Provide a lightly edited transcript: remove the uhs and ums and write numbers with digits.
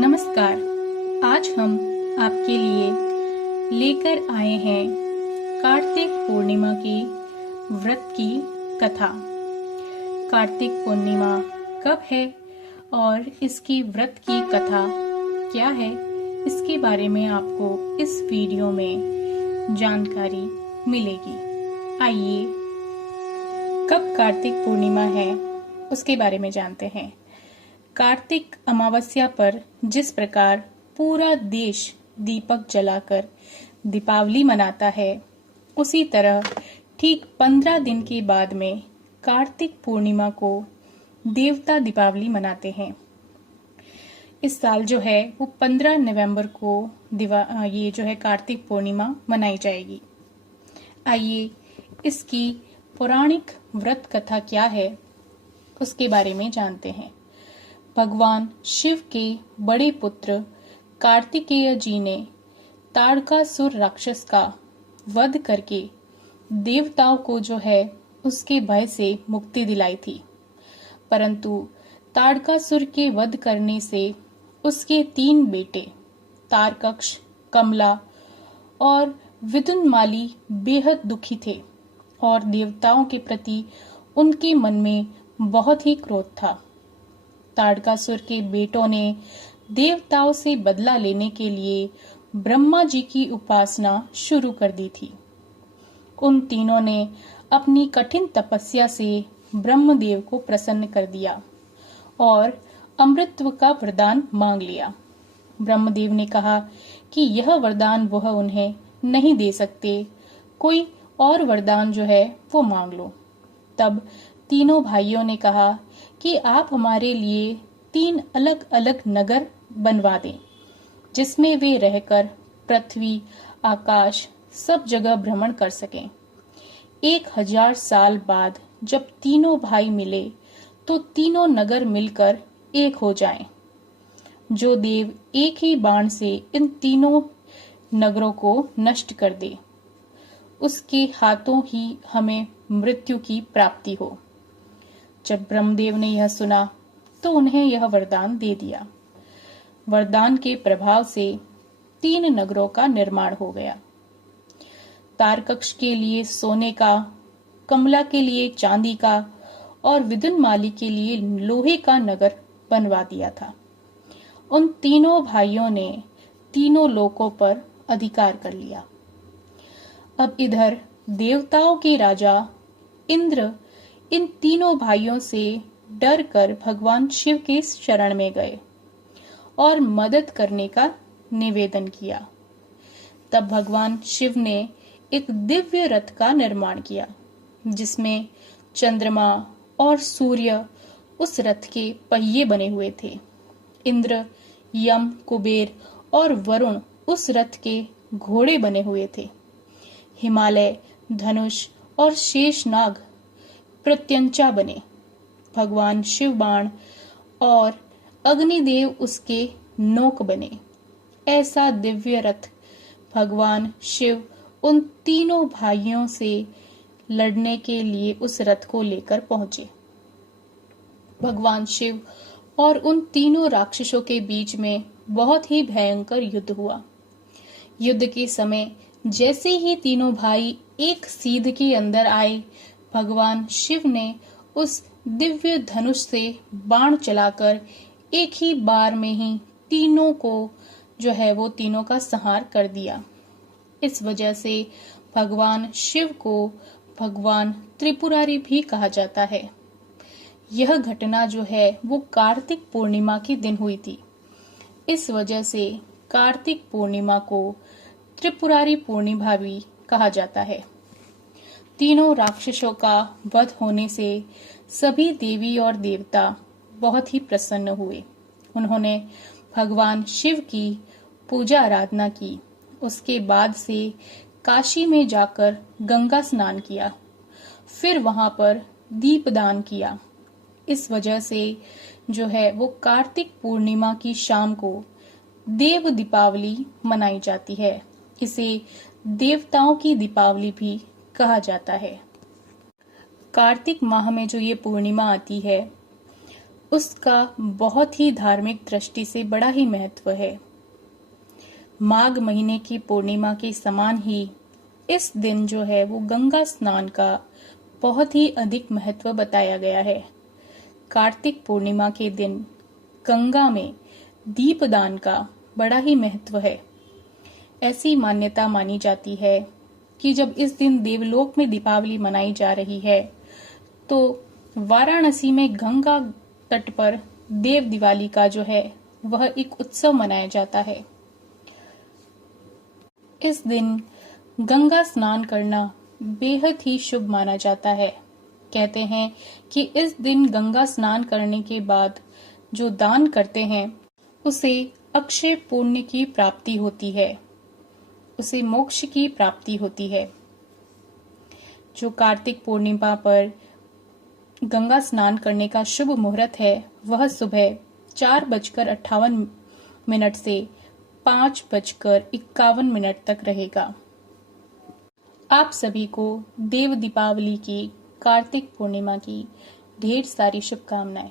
नमस्कार। आज हम आपके लिए लेकर आए हैं कार्तिक पूर्णिमा की व्रत की कथा। कार्तिक पूर्णिमा कब है और इसकी व्रत की कथा क्या है, इसके बारे में आपको इस वीडियो में जानकारी मिलेगी। आइए कब कार्तिक पूर्णिमा है उसके बारे में जानते हैं। कार्तिक अमावस्या पर जिस प्रकार पूरा देश दीपक जलाकर दीपावली मनाता है, उसी तरह ठीक 15 दिन के बाद में कार्तिक पूर्णिमा को देवता दीपावली मनाते हैं। इस साल जो है वो 15 नवंबर को ये जो है कार्तिक पूर्णिमा मनाई जाएगी। आइए इसकी पौराणिक व्रत कथा क्या है उसके बारे में जानते हैं। भगवान शिव के बड़े पुत्र कार्तिकेय जी ने ताड़कासुर राक्षस का वध करके देवताओं को जो है उसके भय से मुक्ति दिलाई थी। परंतु ताड़कासुर के वध करने से उसके 3 बेटे तारकक्ष, कमला और विदुन्माली बेहद दुखी थे और देवताओं के प्रति उनके मन में बहुत ही क्रोध था। ताड़कासुर के बेटों ने देवताओं से बदला लेने के लिए ब्रह्मा जी की उपासना शुरू कर दी थी। उन तीनों ने अपनी कठिन तपस्या से ब्रह्मदेव को प्रसन्न कर दिया और अमृतत्व का वरदान मांग लिया। ब्रह्मदेव ने कहा कि यह वरदान वह उन्हें नहीं दे सकते, कोई और वरदान जो है वो मांग लो। तब तीनों भाइयों ने कहा कि आप हमारे लिए 3 अलग अलग नगर बनवा दें, जिसमें वे रहकर पृथ्वी, आकाश सब जगह भ्रमण कर सकें। 1000 साल बाद जब तीनों भाई मिले तो तीनों नगर मिलकर एक हो जाएं। जो देव एक ही बाण से इन तीनों नगरों को नष्ट कर दे, उसके हाथों ही हमें मृत्यु की प्राप्ति हो। जब ब्रह्मदेव ने यह सुना तो उन्हें यह वरदान दे दिया। वरदान के प्रभाव से 3 नगरों का निर्माण हो गया। तारकक्ष के लिए सोने का, कमला के लिए चांदी का और विदुन्माली के लिए लोहे का नगर बनवा दिया था। उन तीनों भाइयों ने तीनों लोकों पर अधिकार कर लिया। अब इधर देवताओं के राजा इंद्र इन तीनों भाइयों से डर कर भगवान शिव के शरण में गए और मदद करने का निवेदन किया। तब भगवान शिव ने एक दिव्य रथ का निर्माण किया, जिसमें चंद्रमा और सूर्य उस रथ के पहिए बने हुए थे। इंद्र, यम, कुबेर और वरुण उस रथ के घोड़े बने हुए थे। हिमालय, धनुष और शेषनाग प्रत्यंचा बने। भगवान शिव बाण और अग्निदेव उसके नोक बने। ऐसा दिव्य रथ भगवान शिव उन तीनों भाइयों से लड़ने के लिए उस रथ को लेकर पहुंचे। भगवान शिव और उन तीनों राक्षसों के बीच में बहुत ही भयंकर युद्ध हुआ। युद्ध के समय जैसे ही तीनों भाई एक सीध के अंदर आए, भगवान शिव ने उस दिव्य धनुष से बाण चलाकर एक ही बार में ही तीनों को जो है वो तीनों का संहार कर दिया। इस वजह से भगवान शिव को भगवान त्रिपुरारी भी कहा जाता है। यह घटना जो है वो कार्तिक पूर्णिमा के दिन हुई थी। इस वजह से कार्तिक पूर्णिमा को त्रिपुरारी पूर्णिमा भी कहा जाता है। तीनों राक्षसों का वध होने से सभी देवी और देवता बहुत ही प्रसन्न हुए। उन्होंने भगवान शिव की पूजा आराधना की। उसके बाद से काशी में जाकर गंगा स्नान किया, फिर वहां पर दीपदान किया। इस वजह से जो है वो कार्तिक पूर्णिमा की शाम को देव दीपावली मनाई जाती है। इसे देवताओं की दीपावली भी कहा जाता है। कार्तिक माह में जो ये पूर्णिमा आती है उसका बहुत ही धार्मिक दृष्टि से बड़ा ही महत्व है। माघ महीने की पूर्णिमा के समान ही इस दिन जो है वो गंगा स्नान का बहुत ही अधिक महत्व बताया गया है। कार्तिक पूर्णिमा के दिन गंगा में दीपदान का बड़ा ही महत्व है। ऐसी मान्यता मानी जाती है कि जब इस दिन देवलोक में दीपावली मनाई जा रही है तो वाराणसी में गंगा तट पर देव दिवाली का जो है वह एक उत्सव मनाया जाता है। इस दिन गंगा स्नान करना बेहद ही शुभ माना जाता है। कहते हैं कि इस दिन गंगा स्नान करने के बाद जो दान करते हैं उसे अक्षय पुण्य की प्राप्ति होती है, उसे मोक्ष की प्राप्ति होती है। जो कार्तिक पूर्णिमा पर गंगा स्नान करने का शुभ मुहूर्त है वह सुबह 4:58 से 5:51 तक रहेगा। आप सभी को देव दीपावली की, कार्तिक पूर्णिमा की ढेर सारी शुभकामनाएं।